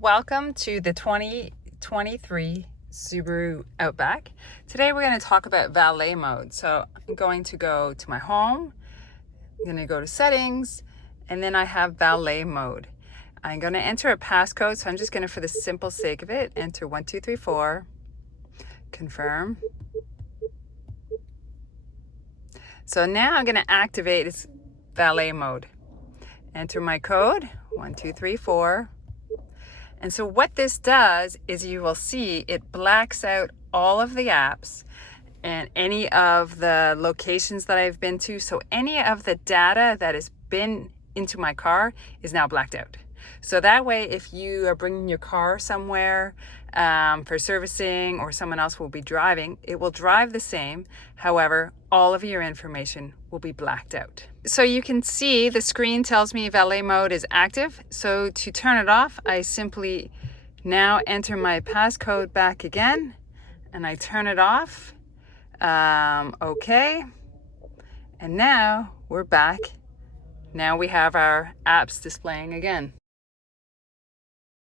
Welcome to the 2023 Subaru Outback. Today we're going to talk about valet mode. So I'm going to go to my home, I'm going to go to settings, and then I have valet mode. I'm going to enter a passcode, so I'm just going to, for the simple sake of it, enter 1234, confirm. So now I'm going to activate its valet mode. Enter my code, 1234. And so what this does is you will see it blacks out all of the apps and any of the locations that I've been to. So any of the data that has been into my car is now blacked out. So that way, if you are bringing your car somewhere for servicing or someone else will be driving, it will drive the same. However, all of your information will be blacked out. So you can see the screen tells me valet mode is active. So to turn it off, I simply now enter my passcode back again and I turn it off. Okay. And now we're back. Now we have our apps displaying again.